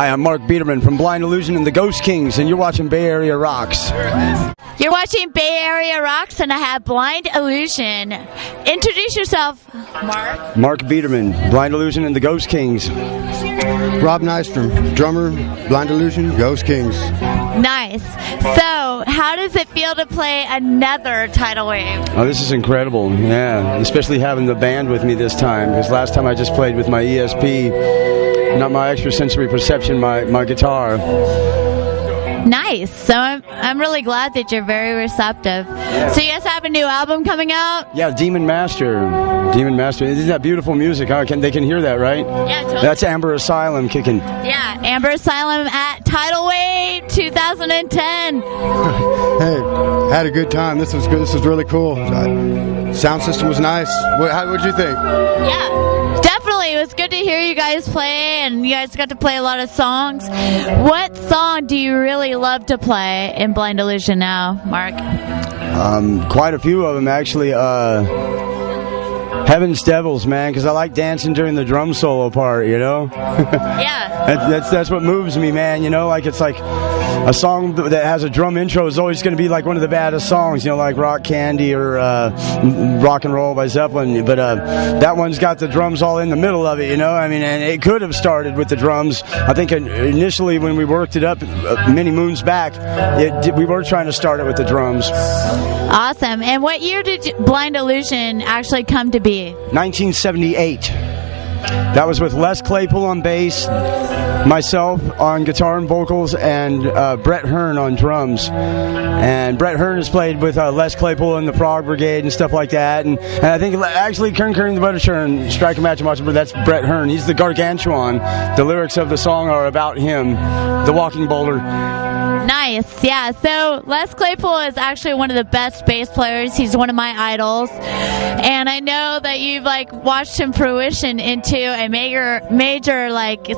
Hi, I'm Marc Biedermann from Blind Illusion and the Ghost Kings, and you're watching Bay Area Rocks. You're watching Bay Area Rocks, and I have Blind Illusion. Introduce yourself, Marc. Marc Biedermann, Blind Illusion and the Ghost Kings. Rob Nystrom, drummer, Blind Illusion, Ghost Kings. Nice. So, how does it feel to play another Tidal Wave? Oh, this is incredible, yeah. Especially having the band with me this time, because last time I just played with my ESP, not my extrasensory perception, my guitar. Nice. So I'm really glad that you're very receptive. Yeah. So you guys have a new album coming out? Yeah, Demon Master. Demon Master. Isn't that beautiful music? Huh? They can hear that, right? Yeah, totally. That's Amber Asylum kicking. Yeah, Amber Asylum at Tidal Wave 2010. Hey, had a good time. This was good. This was really cool. Sound system was nice. What'd you think? Yeah, definitely. It was good to hear you guys play, and you guys got to play a lot of songs. What song do you really love to play in Blind Illusion now, Marc? Quite a few of them, actually. Heaven's Devils, man, because I like dancing during the drum solo part, you know? Yeah. That's what moves me, man, you know? Like, it's like a song that has a drum intro is always going to be like one of the baddest songs, you know, like Rock Candy or Rock and Roll by Zeppelin. But that one's got the drums all in the middle of it, you know? I mean, and it could have started with the drums. I think initially when we worked it up many moons back, we were trying to start it with the drums. Awesome. And what year did Blind Illusion actually come to be? 1978. That was with Les Claypool on bass, myself on guitar and vocals, and Brett Hearn on drums. And Brett Hearn has played with Les Claypool and the Frog Brigade and stuff like that. And I think actually Kern the Butterchurn, Strike a Match and Watch, but that's Brett Hearn. He's the gargantuan. The lyrics of the song are about him, the walking boulder. Nice, yeah. So Les Claypool is actually one of the best bass players. He's one of my idols, and I know that you've watched him fruition into a major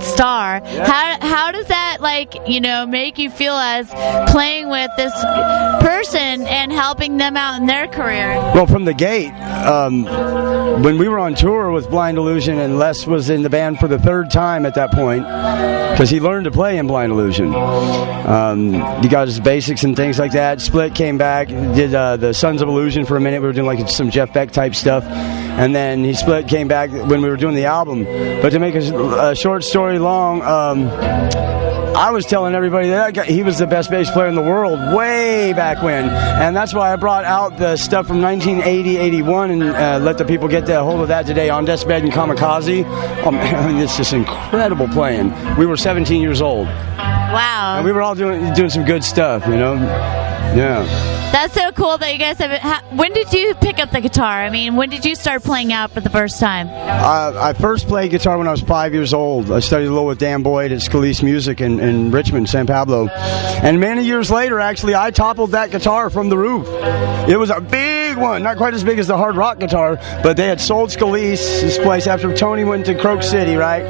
star. Yeah. How does that make you feel as playing with this person and helping them out in their career? Well, from the gate, when we were on tour with Blind Illusion, and Les was in the band for the third time at that point, because he learned to play in Blind Illusion. He got his basics and things like that. Split, came back, did the Sons of Illusion for a minute. We were doing some Jeff Beck type stuff. And then he split, came back when we were doing the album. But to make a short story long, I was telling everybody that he was the best bass player in the world way back when. And that's why I brought out the stuff from 1980-81 and let the people get a hold of that today on Deathbed and Kamikaze. Oh, man, I mean, it's just incredible playing. We were 17 years old. Wow. And we were all doing some good stuff, you know? Yeah. That's so cool that you guys have. When did you pick up the guitar? I mean, when did you start playing out for the first time? I first played guitar when I was 5 years old. I studied a little with Dan Boyd at Scalise Music in Richmond, San Pablo. And many years later, actually, I toppled that guitar from the roof. It was a big one, not quite as big as the hard rock guitar, but they had sold Scalise's place after Tony went to Croak City, right?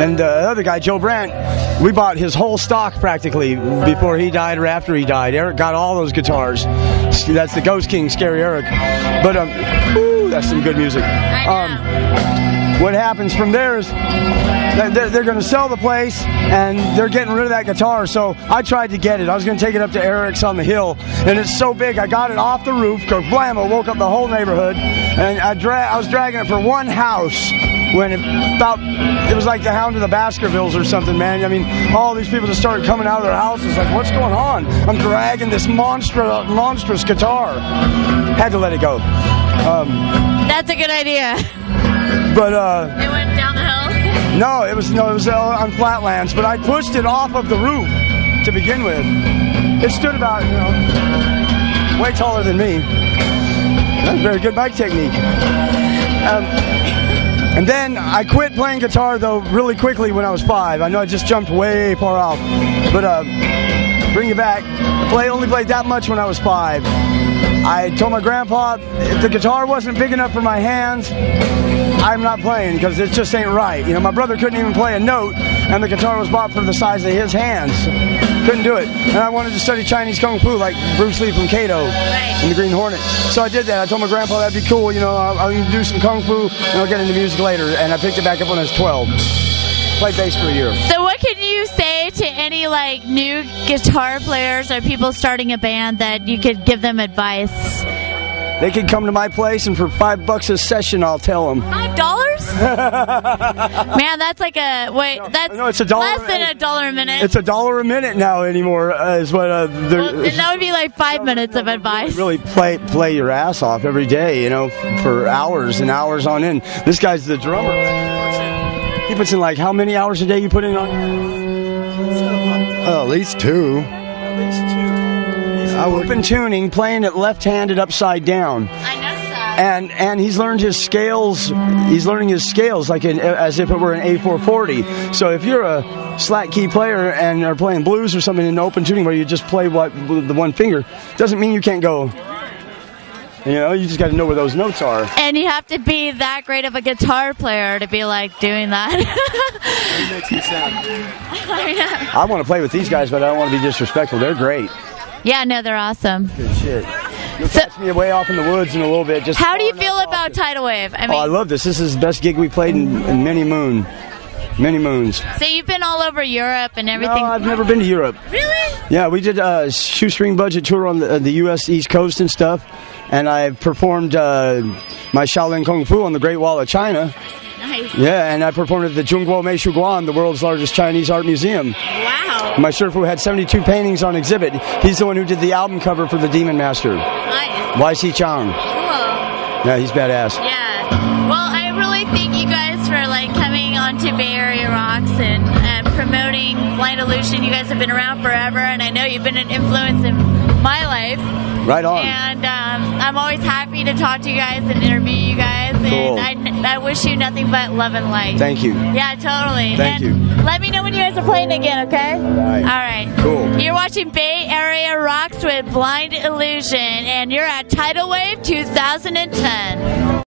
And the other guy, Joe Brandt, we bought his whole stock practically before he died or after he died. Eric got all those guitars. That's the Ghost King, Scary Eric. But that's some good music. What happens from there is they're going to sell the place, and they're getting rid of that guitar. So I tried to get it. I was going to take it up to Eric's on the hill, and it's so big. I got it off the roof. Blammo, woke up the whole neighborhood, and I was dragging it for one house. When it was like the Hound of the Baskervilles or something, man. I mean, all these people just started coming out of their houses like, what's going on? I'm dragging this monstrous guitar. Had to let it go. That's a good idea. But it went down the hill? No, it was on flatlands, but I pushed it off of the roof to begin with. It stood about, way taller than me. That's very good bike technique. And then I quit playing guitar, though, really quickly when I was 5. I know I just jumped way far off. But bring you back. I only played that much when I was 5. I told my grandpa if the guitar wasn't big enough for my hands, I'm not playing because it just ain't right. You know, my brother couldn't even play a note, and the guitar was bought for the size of his hands. Couldn't do it. And I wanted to study Chinese Kung Fu like Bruce Lee from Kato and the Green Hornet. So I did that. I told my grandpa that'd be cool, I'll do some Kung Fu and I'll get into music later. And I picked it back up when I was 12. Played bass for a year. So what can you say guitar players or people starting a band that you could give them advice? They could come to my place, and for $5 a session, I'll tell them. $5? Man, that's like that's it's $1 less than $1 a minute. It's $1 a minute now anymore. Is what well, that would be like 5 minutes of advice. Really play your ass off every day, for hours and hours on end. This guy's the drummer. He puts in like how many hours a day you put in on? At least 2. Open tuning, playing it left-handed upside down. I know that. And he's learned his scales. He's learning his scales as if it were an A440. So if you're a slack key player and are playing blues or something in open tuning where you just play with the one finger, doesn't mean you can't go. You just got to know where those notes are. And you have to be that great of a guitar player to be like doing that. It makes me sound. I want to play with these guys, but I don't want to be disrespectful. They're great. Yeah, no, they're awesome. Good shit. You'll catch me way off in the woods in a little bit. How do you feel about Tidal Wave? I love this. This is the best gig we played in many moons. So you've been all over Europe and everything? No, I've never been to Europe. Really? Yeah, we did a shoestring budget tour on the U.S. East Coast and stuff, and I performed my Shaolin Kung Fu on the Great Wall of China. Nice. Yeah, and I performed at the Zhongguo Meishu Guan, the world's largest Chinese art museum. Wow. My Shifu had 72 paintings on exhibit. He's the one who did the album cover for the Demon Master. Nice. YC Chang. Cool. Yeah, he's badass. Yeah. Well, I really thank you guys for coming on to Bay Area Rocks and promoting Blind Illusion. You guys have been around forever, and I know you've been an influence in my life. Right on. And I'm always happy to talk to you guys and interview you guys. Cool. And I wish you nothing but love and light. Thank you. Yeah, totally. Thank you. Let me know when you guys are playing again, okay? All right. Cool. You're watching Bay Area Rocks with Blind Illusion, and you're at Tidal Wave 2010.